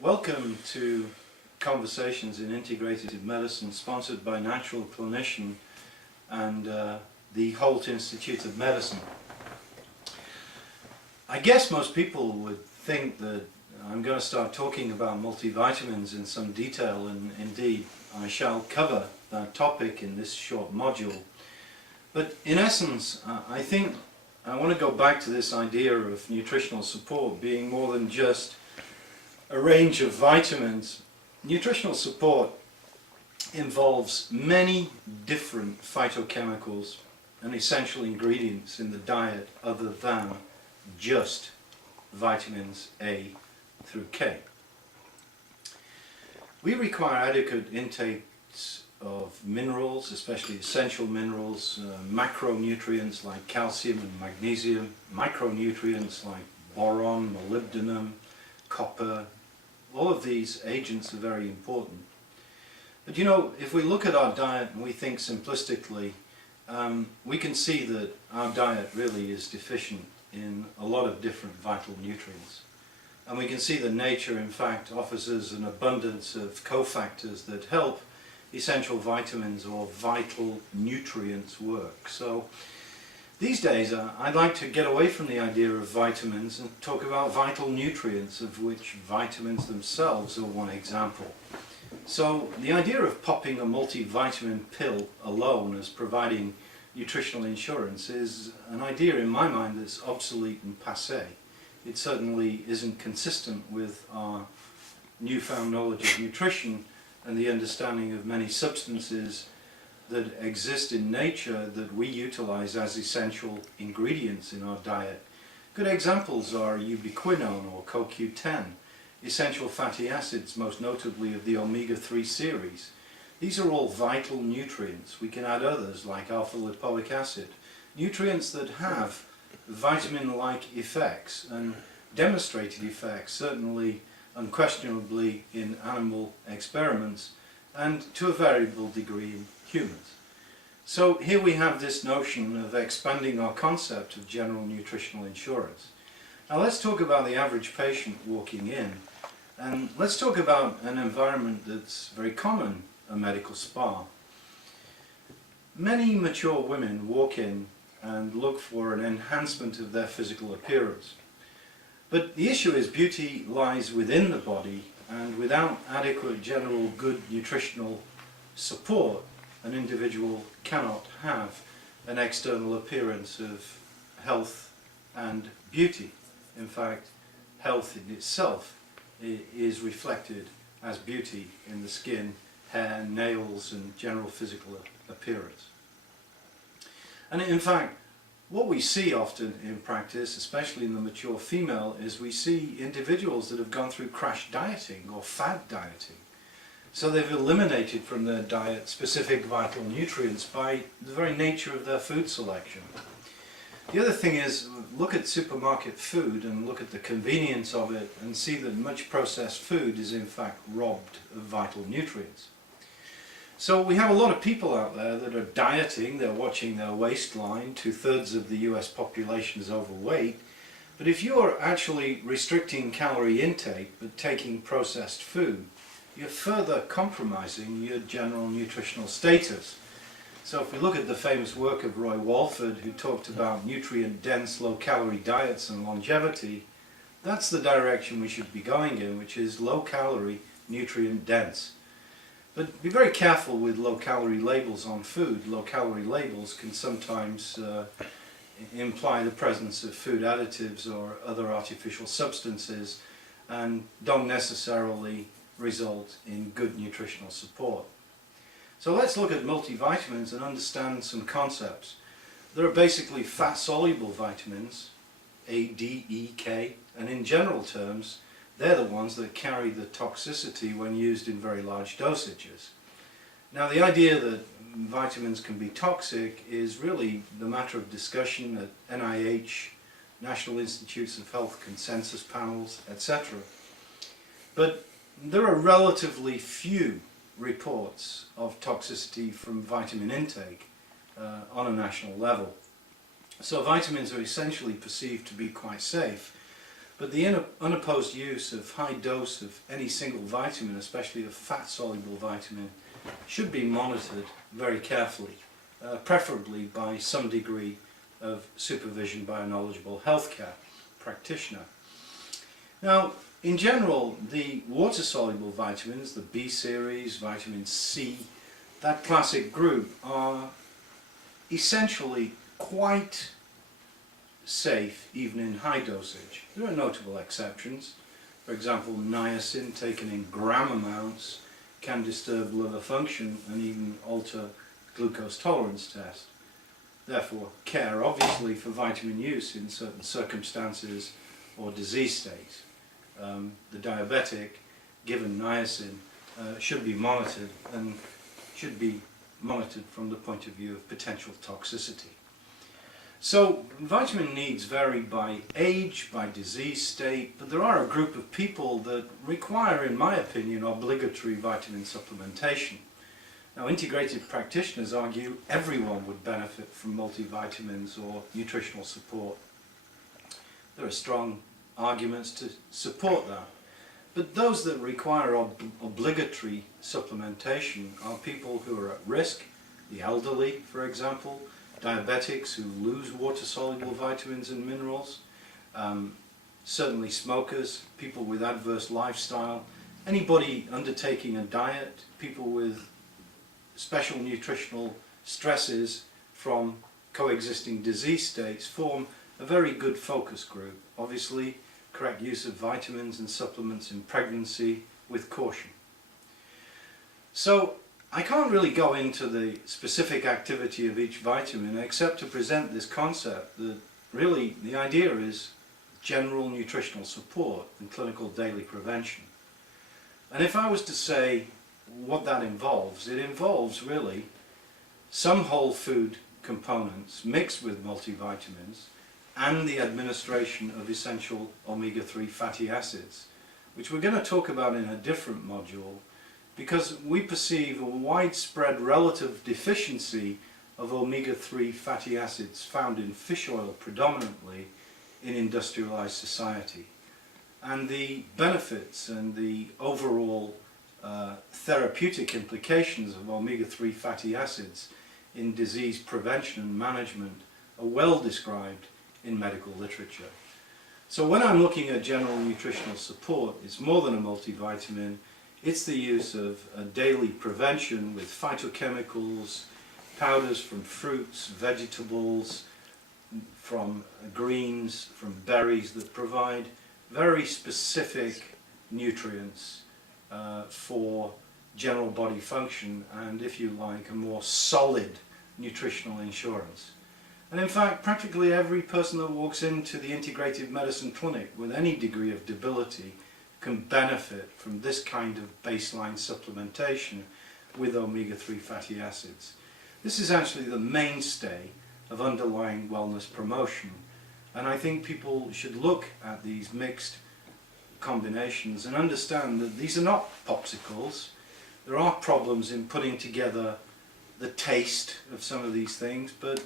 Welcome to Conversations in Integrative Medicine, sponsored by Natural Clinician and the Holt Institute of Medicine. I guess most people would think that I'm going to start talking about multivitamins in some detail, and indeed I shall cover that topic in this short module. But in essence, I think I want to go back to this idea of nutritional support being more than just a range of vitamins. Nutritional support involves many different phytochemicals and essential ingredients in the diet other than just vitamins A through K. We require adequate intakes of minerals, especially essential minerals, macronutrients like calcium and magnesium, micronutrients like boron, molybdenum, copper. All of these agents are very important. But you know, if we look at our diet and we think simplistically, we can see that our diet really is deficient in a lot of different vital nutrients. And we can see that nature, in fact, offers us an abundance of cofactors that help essential vitamins or vital nutrients work. So these days I'd like to get away from the idea of vitamins and talk about vital nutrients, of which vitamins themselves are one example. So the idea of popping a multivitamin pill alone as providing nutritional insurance is an idea in my mind that's obsolete and passé. It certainly isn't consistent with our newfound knowledge of nutrition and the understanding of many substances that exist in nature that we utilize as essential ingredients in our diet. Good examples are ubiquinone or CoQ10, essential fatty acids, most notably of the omega-3 series. These are all vital nutrients. We can add others like alpha-lipoic acid, nutrients that have vitamin-like effects and demonstrated effects, certainly unquestionably in animal experiments and to a variable degree in humans. So here we have this notion of expanding our concept of general nutritional insurance. Now let's talk about the average patient walking in, and let's talk about an environment that's very common, a medical spa. Many mature women walk in and look for an enhancement of their physical appearance. But the issue is beauty lies within the body, and without adequate general good nutritional support, an individual cannot have an external appearance of health and beauty. In fact, health in itself is reflected as beauty in the skin, hair, nails, and general physical appearance. And in fact, what we see often in practice, especially in the mature female, is we see individuals that have gone through crash dieting or fad dieting. So they've eliminated from their diet specific vital nutrients by the very nature of their food selection. The other thing is, look at supermarket food and look at the convenience of it and see that much processed food is in fact robbed of vital nutrients. So we have a lot of people out there that are dieting, they're watching their waistline, 2/3 of the US population is overweight, but if you're actually restricting calorie intake but taking processed food, you're further compromising your general nutritional status. So if we look at the famous work of Roy Walford, who talked about nutrient-dense, low-calorie diets and longevity, that's the direction we should be going in, which is low-calorie, nutrient-dense. But be very careful with low-calorie labels on food. Low-calorie labels can sometimes imply the presence of food additives or other artificial substances and don't necessarily result in good nutritional support. So let's look at multivitamins and understand some concepts. There are basically fat-soluble vitamins, A, D, E, K, and in general terms, they're the ones that carry the toxicity when used in very large dosages. Now the idea that vitamins can be toxic is really the matter of discussion at NIH, National Institutes of Health consensus panels, etc. But there are relatively few reports of toxicity from vitamin intake on a national level. So vitamins are essentially perceived to be quite safe. but the unopposed use of high dose of any single vitamin, especially a fat-soluble vitamin, should be monitored very carefully, preferably by some degree of supervision by a knowledgeable healthcare practitioner. Now, in general, the water-soluble vitamins, the B series, vitamin C, that classic group, are essentially quite safe even in high dosage. There are notable exceptions. For example, niacin taken in gram amounts can disturb liver function and even alter glucose tolerance test. Therefore, care obviously for vitamin use in certain circumstances or disease states. The diabetic, given niacin, should be monitored, and should be monitored from the point of view of potential toxicity. So vitamin needs vary by age, by disease state, but there are a group of people that require, in my opinion, obligatory vitamin supplementation. Now, integrated practitioners argue everyone would benefit from multivitamins or nutritional support. There are strong arguments to support that. But those that require obligatory supplementation are people who are at risk, the elderly, for example, diabetics who lose water-soluble vitamins and minerals, certainly smokers, people with adverse lifestyle, anybody undertaking a diet, people with special nutritional stresses from coexisting disease states form a very good focus group. Obviously, correct use of vitamins and supplements in pregnancy with caution. So I can't really go into the specific activity of each vitamin except to present this concept that really the idea is general nutritional support and clinical daily prevention. And if I was to say what that involves, it involves really some whole food components mixed with multivitamins and the administration of essential omega-3 fatty acids, which we're going to talk about in a different module, because we perceive a widespread relative deficiency of omega-3 fatty acids found in fish oil predominantly in industrialized society. And the benefits and the overall therapeutic implications of omega-3 fatty acids in disease prevention and management are well described in medical literature. So when I'm looking at general nutritional support, it's more than a multivitamin. It's the use of a daily prevention with phytochemicals, powders from fruits, vegetables, from greens, from berries that provide very specific nutrients for general body function and, if you like, a more solid nutritional insurance. And in fact, practically every person that walks into the integrative medicine clinic with any degree of debility can benefit from this kind of baseline supplementation with omega-3 fatty acids. This is actually the mainstay of underlying wellness promotion, and I think people should look at these mixed combinations and understand that these are not popsicles. There are problems in putting together the taste of some of these things, but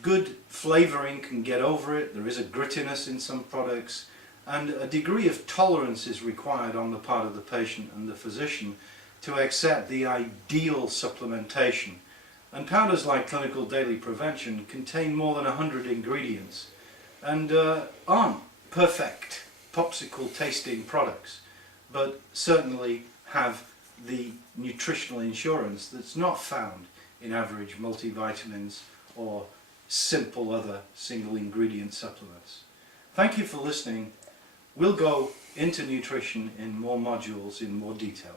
good flavoring can get over it. There is a grittiness in some products, and a degree of tolerance is required on the part of the patient and the physician to accept the ideal supplementation. And powders like Clinical Daily Prevention contain more than 100 ingredients and aren't perfect popsicle tasting products, but certainly have the nutritional insurance that's not found in average multivitamins or simple other single ingredient supplements. Thank you for listening. We'll go into nutrition in more modules in more detail.